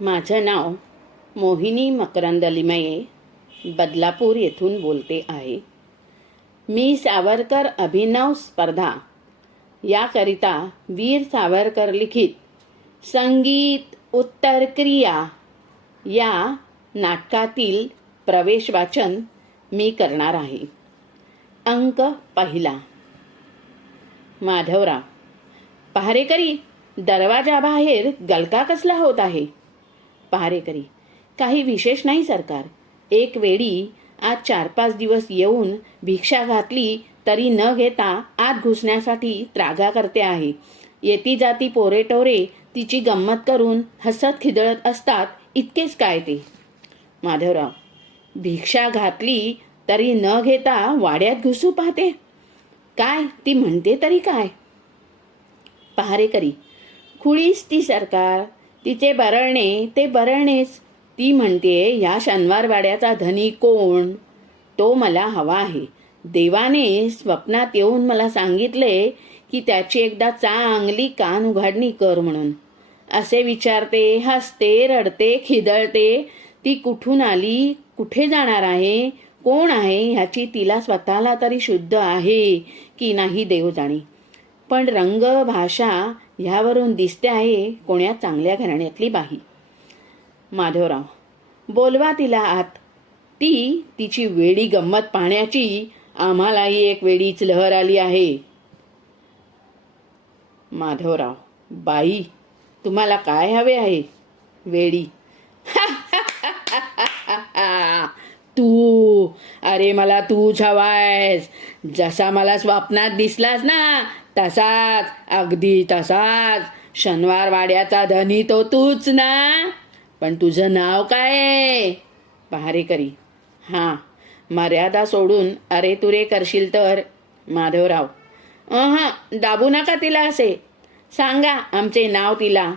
माझं नाव मोहिनी मकरंद लिमये, बदलापूर येथून बोलते आहे. मी सावरकर अभिनव स्पर्धा याकरिता वीर सावरकर लिखित संगीत उत्तर क्रिया या नाटकातील प्रवेश वाचन मी करणार आहे. अंक पहिला. माधवराव. पहारेकरी, दरवाजाबाहेर गलका कसला होत आहे? पहारेकरी. काही विशेष नाही सरकार. एक वेळी आज 4-5 दिवस येऊन भिक्षा घातली तरी न घेता आत घुसण्यासाठी त्रागा करते आहे. येती जाती पोरेटोरे तिची गंमत करून हसत खिदळत असतात, इतकेच काय ते. माधवराव. भिक्षा घातली तरी न घेता वाड्यात घुसू पाहते. काय ती म्हणते तरी काय? पहारेकरी. खुळीच ती सरकार. तिचे बरळणे ते बरळणेच. ती म्हणते ह्या शनिवारवाड्याचा धनी कोण, तो मला हवा आहे. देवाने स्वप्नात येऊन मला सांगितले की त्याची एकदा चांगली कान उघाडणी कर म्हणून. असे विचारते, हसते, रडते, खिदळते. ती कुठून आली, कुठे जाणार आहे, कोण आहे ह्याची तिला स्वतःला तरी शुद्ध आहे की नाही देव जाणे. पण रंग भाषा ह्यावरून दिसते आहे कोण्या चांगल्या घराण्यातली बाई. माधवराव. बोलवा तिला आत. ती तिची वेडी गंमत पाहण्याची आम्हालाही एक वेडीच लहर आली आहे. माधवराव. बाई, तुम्हाला काय हवे आहे? वेडी. तू. अरे मला तूच हवायस. जसा मला स्वप्नात दिसलास ना तसाच, अगदी तसाच. शनिवार वाड्याचा धनी तो तूच ना. पण तुझं नाव काय आहे? पहारेकरी. हां, मर्यादा सोडून अरे तुरे करशील तर. माधवराव. दाबू नका तिला असे. सांगा आमचे नाव तिला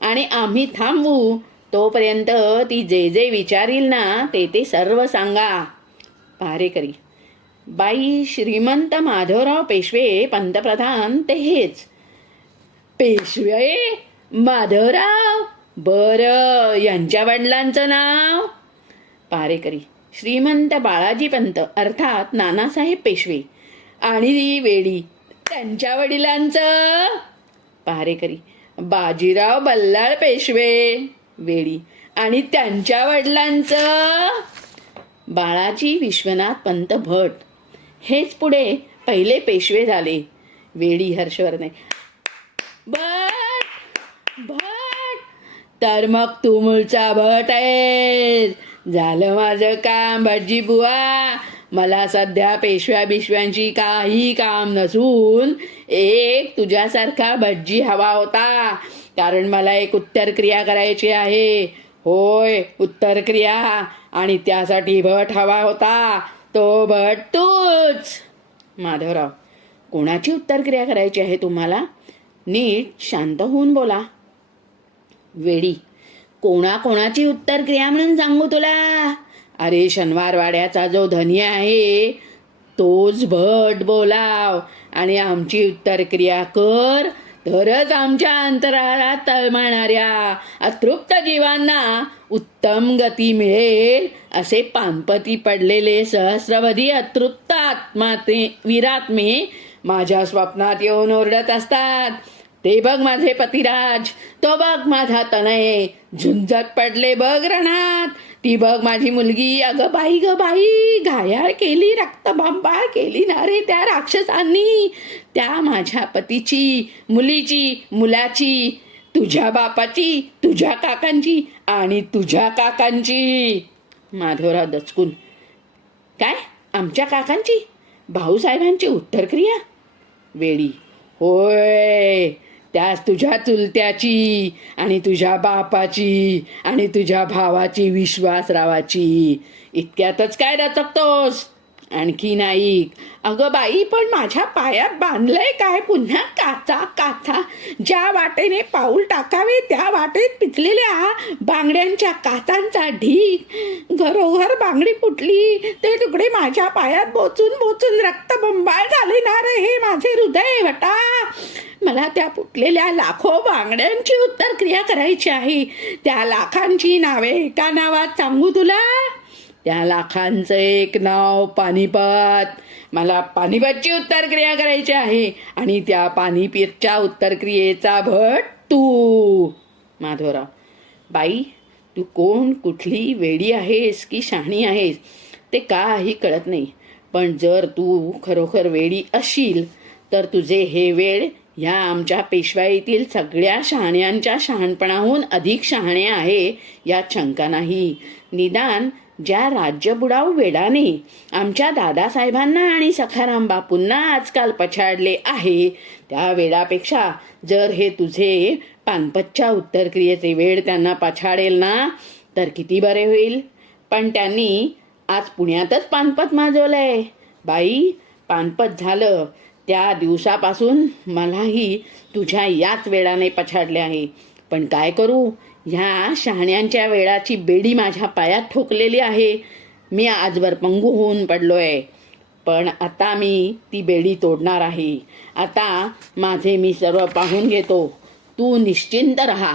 आणि आम्ही थांबवू. तोपर्यंत ती जे जे विचारील ना ते सर्व सांगा. पहारेकरी. बाई, श्रीमंत माधवराव पेशवे पंतप्रधान ते हेच. पेशवे माधवराव. बरं, यांच्या वडिलांचं नाव? पहारेकरी. श्रीमंत बाळाजी पंत अर्थात नानासाहेब पेशवे. आणि वेडी, त्यांच्या वडिलांचं? पहारेकरी. बाजीराव बल्लाळ पेशवे. वेडी. आणि त्यांच्या वडिलांचं? बाळाजी विश्वनाथ पंत भट. हेच पुढे पहिले पेशवे झाले. वेडी हर्षवर्धन. भट भट. तर मग तू मूळचा भट आहेस. झालं माझं काम भटजी बुवा. मला सध्या पेशव्या बिशव्यांची काही काम नसून एक तुझ्यासारखा भटजी हवा होता. कारण मला एक उत्तर क्रिया करायची आहे. होय, उत्तर क्रिया. आणि त्यासाठी भट हवा होता. तो भट तूच. माधवराव. कोणाची उत्तर क्रिया करायची आहे तुम्हाला? नीट शांत होऊन बोला. वेडी. कोणाची उत्तर क्रिया म्हणून सांगू तुला? अरे शनिवार वाड्याचा जो धनी आहे तोच भट बोलाव आणि आमची उत्तर क्रिया कर, तरच आमच्या अंतराळात तळमळणाऱ्या अतृप्त जीवांना उत्तम गती मिळेल. असे पानपती पडलेले सहस्रवधी अतृप्त वीरात्मे माझ्या स्वप्नात येऊन ओरडत असतात. ते बघ माझे पतिराज, तो बघ माझा तनय, झुंजत पडले बघ रणात. ती बघ माझी मुलगी. अगं बाई ग बाई, घायाळ केली, रक्तबंबाळ केली ना रे त्या राक्षसांनी. त्या माझ्या पतीची, मुलीची, मुलाची, तुझ्या बापाची, तुझ्या काकांची आणि तुझ्या काकांची. माधवराव दचकून. काय आमच्या काकांची? भाऊसाहेबांची उत्तरक्रिया? वेडी. होय, त्यास तुझ्या चुलत्याची आणि तुझ्या बापाची आणि तुझ्या भावाची, विश्वासरावाची. इतक्यातच काय रचकतोस? आणखी ऐक. अगं बाई, पण माझ्या पायात बांधलंय काय पुन्हा काचा काचा. ज्या वाटेने पाऊल टाकावे त्या वाटेत पिचलेल्या बांगड्यांच्या काचांचा ढीग. घरोघर बांगडी फुटली, ते तुकडे माझ्या पायात बोचून बोचून रक्तबंबाळ झाले ना रे हे माझे हृदय वटा. मला त्या फुटलेल्या लाखो बांगड्यांची उत्तरक्रिया करायची आहे. त्या लाखांची नावे एका नावात सांगू तुला. त्या लाखांचं एक नाव पानिपत. मला पानिपतची उत्तरक्रिया करायची आहे आणि त्या पानिपतच्या उत्तरक्रियेचा भट तू. माधवराव. बाई, तू कोण, कुठली वेडी आहेस की शहाणी आहेस ते काही कळत नाही. पण जर तू खरोखर वेडी असशील तर तुझे हे वेळ ह्या आमच्या पेशवाईतील सगळ्या शहाण्यांच्या शहाणपणाहून अधिक शहाणे आहे यात शंका नाही. निदान ज्या राज्यबुडाऊ वेडाने आमच्या दादासाहेबांना आणि सखाराम बापूंना आजकाल पछाडले आहे त्या वेडापेक्षा जर हे तुझे पानपतच्या उत्तरक्रियेचे वेड त्यांना पछाडेल ना तर किती बरे होईल. पण त्यांनी आज पुण्यातच पानपत माजवलंय. बाई, पानपत झालं त्या दिवसापासून मलाही तुझ्या याच वेळाने पछाडले आहे. पण काय करू, ह्या शहाण्यांच्या वेळाची बेडी माझ्या पायात ठोकलेली आहे. मी आजवर पंगू होऊन पडलोय. पण आता मी ती बेडी तोडणार आहे. आता माझे मी सर्व पाहून घेतो. तू निश्चिंत राहा.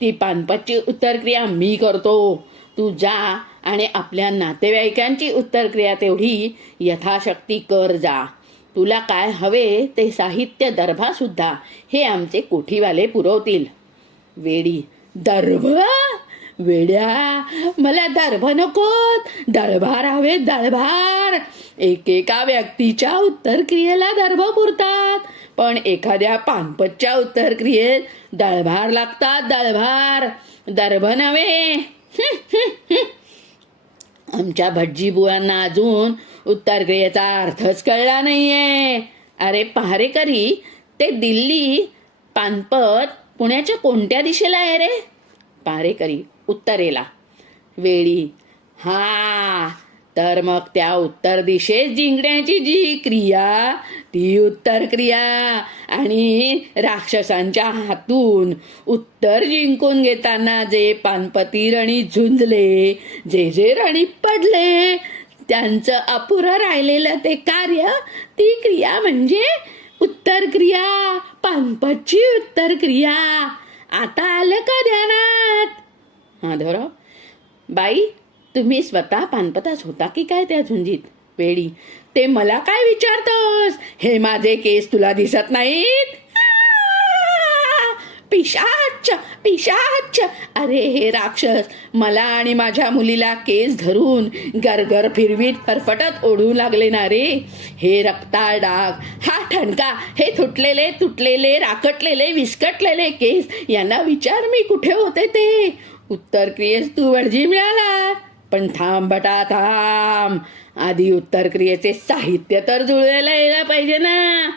ती पानपतची उत्तरक्रिया मी करतो. तू जा आणि आपल्या नातेवाईकांची उत्तरक्रिया तेवढी यथाशक्ती कर जा. तुला काय हवे ते साहित्य दर्भा सुद्धा हे आमचे कोठीवाले पुरवतील. वेडी. दर्भ? वेड्या, मला दर्भ नकोत, दळभार हवे, दळभार. एकेका व्यक्तीच्या उत्तरक्रियेला दर्भ पुरतात, पण एखाद्या पानपतच्या उत्तरक्रियेत दळभार लागतात, दळभार. दर्भ नव्हे. आमच्या भटजी बुवांना अजून उत्तरक्रियेचा अर्थच कळला नाहीये. अरे पहारेकरी, ते दिल्ली पानपत पुण्याच्या कोणत्या दिशेला आहे रे? पहारेकरी. उत्तरेला. वेळी. हा, तर मग त्या उत्तर दिशेत जिंकण्याची जी क्रिया ती उत्तर क्रिया. आणि राक्षसांच्या हातून उत्तर जिंकून घेताना जे पानपती रणी झुंजले, जे जे रणी पडले, त्यांचं अपुरं राहिलेलं ते कार्य, ती क्रिया म्हणजे उत्तर क्रिया, पानपतची उत्तर क्रिया. आता आलं का ध्यानात? माधवराव. बाई, तुम्ही स्वतः पानपताच होता की काय त्या झुंजीत? वेडी. ते मला काय विचारतोस? हे माझे केस तुला दिसत नाहीत? पिशाच, पिशाच. अरे हे राक्षस मला आणि माझ्या मुलीला केस धरून गरगर फिरवीत फरफटत ओढू लागले ना रे. हे रक्ताळ डाग, हा ठणका, हे तुटलेले तुटलेले राकटलेले विस्कटलेले केस, यांना विचार मी कुठे होते ते. उत्तर क्रियेस तू वडजी मिळाला. पण थांब बटा थांब. आधी उत्तर क्रियेचे साहित्य तर जुळलेलं यायला पाहिजे ना.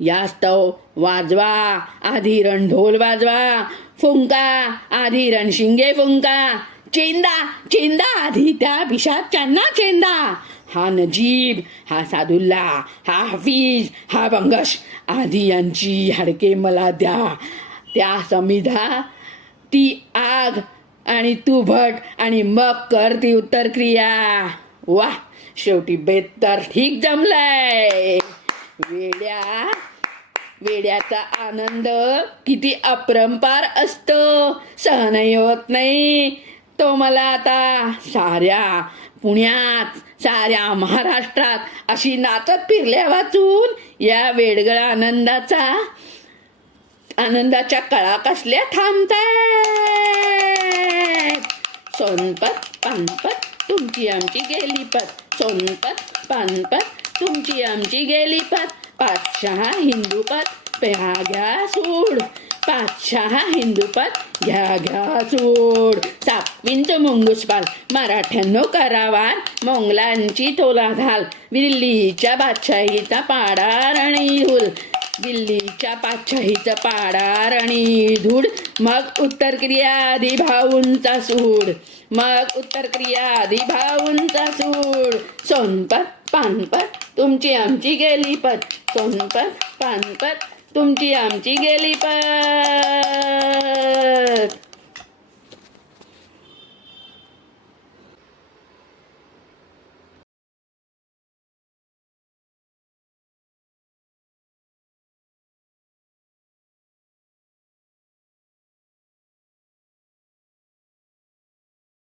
यास्तव वाजवा, आधी रणढोल वाजवा. फुंका, आधी रणशिंगे फुंका. चेंदा, चेंदा, आधी त्या पिशाच्यांना चेंदा. हा नजीब, हा सादुल्ला, हा हफीज, हा बंगश, आधी यांची हाडके मला द्या. त्या समिधा, ती आग आणि तू भट, आणि मग कर ती उत्तर क्रिया. वा, शेवटी बेत तर ठीक जमलाय. वेड्या, वेड्याचा आनंद किती अपरंपार असतो, सहनही होत नाही तो मला आता. साऱ्या पुण्यात, साऱ्या महाराष्ट्रात अशी नाचत फिरल्या वाचून या वेडगळा आनंदाच्या कळा कसल्या थांबतायत. सोनपत पानपत तुमची आमची गेली पत. सोनपत पानपत तुमची आमची गेली पत. पातशहा हिंदूपत घ्या घ्या सूड. पातशहा हिंदूपत घ्या घ्या सूड. सापविंच मुंगूसपाल, मराठ्यांनो करावार, मोंगलांची तोला घाल. दिल्लीच्या बादशाहीचा पाडा रणी धूल. दिल्लीच्या बादशाहीचा पाडा रणी धूड. मग उत्तर क्रिया आधी भाऊंचा सूड. मग उत्तर क्रिया आधी भाऊंचा सूड. सोनपत पानपत तुमची आमची गेली पत, सोनपत पानपत तुमची आमची गेली पत.